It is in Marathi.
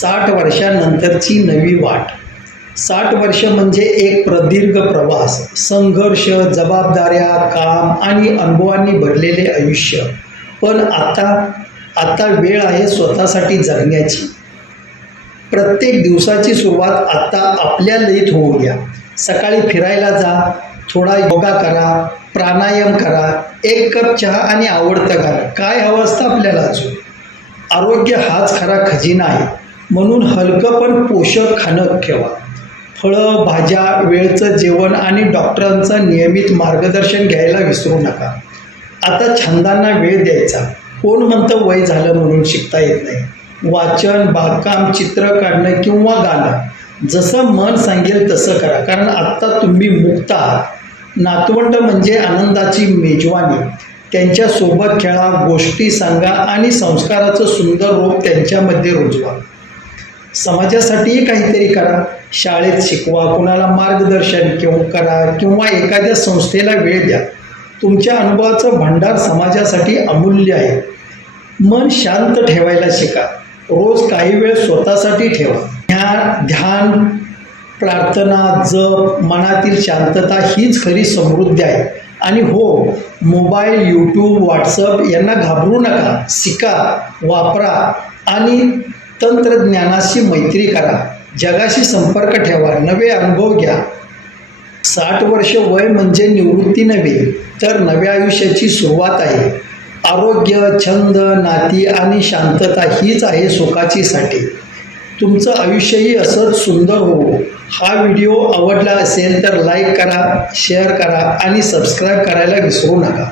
साठ वर्षानंतरची नवी वाट. साठ वर्ष म्हणजे एक प्रदीर्घ प्रवास संघर्ष जबाबदाऱ्या काम आणि अनुभवांनी भरलेले आयुष्य. पण आता आता वेळ आहे स्वतःसाठी जगण्याची. प्रत्येक दिवसाची सुरुवात आत्ता आपल्या लईत होऊ द्या. सकाळी फिरायला जा थोडा योगा करा प्राणायाम करा एक कप चहा आणि आवडतं गाणं. काय हवं असतं आपल्याला अजून? आरोग्य हाच खरा खजिना आहे. म्हणून हलकं पण पोषक खाणं ठेवा. फळं भाज्या वेळचं जेवण आणि डॉक्टरांचं नियमित मार्गदर्शन घ्यायला विसरू नका. आता छंदांना वेळ द्यायचा. कोण म्हणतं वय झालं म्हणून शिकता येत नाही. वाचन बागकाम चित्र काढणं किंवा गाणं. जसं मन सांगेल तसं करा. कारण आत्ता तुम्ही मुक्त आहात. नातवंड म्हणजे आनंदाची मेजवानी. त्यांच्यासोबत खेळा गोष्टी सांगा आणि संस्काराचं सुंदर रूप त्यांच्यामध्ये रुजवा. समाजासाठीही काहीतरी करा. शाळेत शिकवा कुणाला मार्गदर्शन किंवा करा किंवा एखाद्या संस्थेला वेळ द्या. तुमच्या अनुभवाचं भांडार समाजासाठी अमूल्य आहे. मन शांत ठेवायला शिका. रोज काही वेळ स्वतःसाठी ठेवा. ध्यान ध्यान प्रार्थना जप मनातील शांतता हीच खरी समृद्धी आहे. आणि हो मोबाईल यूट्यूब व्हॉट्सअप यांना घाबरू नका. शिका वापरा आणि तंत्रज्ञानाशी मैत्री करा. जगाशी संपर्क ठेवा. नवे अनुभव घ्या. साठ वर्ष वय म्हणजे निवृत्ती नव्हे तर नव्या आयुष्याची सुरुवात आहे. आरोग्य छंद नाती आणि शांतता हीच आहे सुखाची साठी. तुमचं आयुष्यही असंच सुंदर हो हा व्हिडिओ आवडला असेल तर लाईक करा शेअर करा आणि सबस्क्राईब करायला विसरू नका.